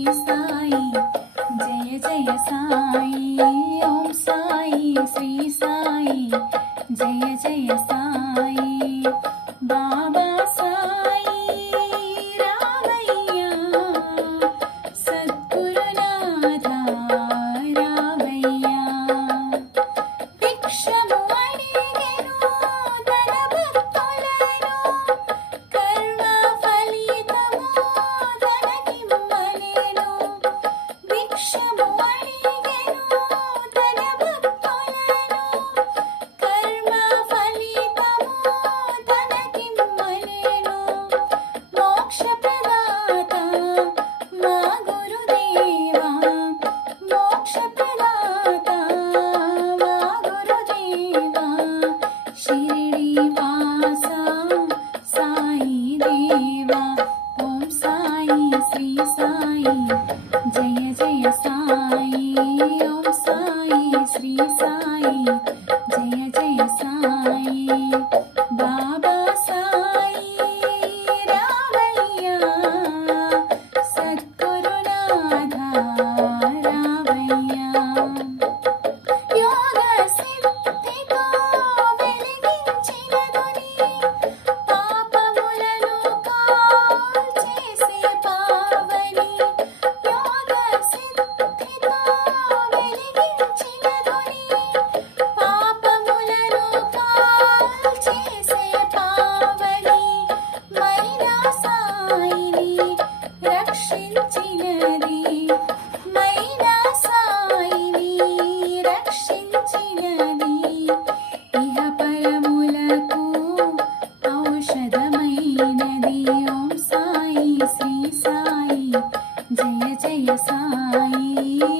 శ్రీ సాయి జయ జయ సాయి ఓం సాయి శ్రీ సాయి జయ జయ సాయి బాబా సాయి రామయ్య సద్గురునాథ రామయ్య భిక్షము అడిగెను తన భక్తులను కర్మ ఫలితము తనకిమ్మనెను భిక్షము అడిగెను తన భక్తులను కర్మ ఫలితము తనకిమ్మనెను మోక్ష ప్రదాత మా గురుదేవా మోక్ష ప్రదాత మా గురుదేవా షిరిడి వాసా సాయి దేవా ఓం సాయి శ్రీ సాయి జయ జయ సాయి ఓం సాయి శ్రీ సాయి జయ జయ సాయి బాబా సాయి రామయ్య సద్గురునాథ రామయ్య యోగ సిద్ధితో వెలిగించినదుని పాపములను కాల్చేసే పావని యోగ సిద్ధితో వెలిగించినదుని పాపములను కాల్చేసే పావని మైనా సాయిని రక్షించినది మైనా సాయిని రక్షించినది ఇహ పరములకు ఔషధమైనది ఓం సాయి శ్రీ సాయి జయ జయ సాయి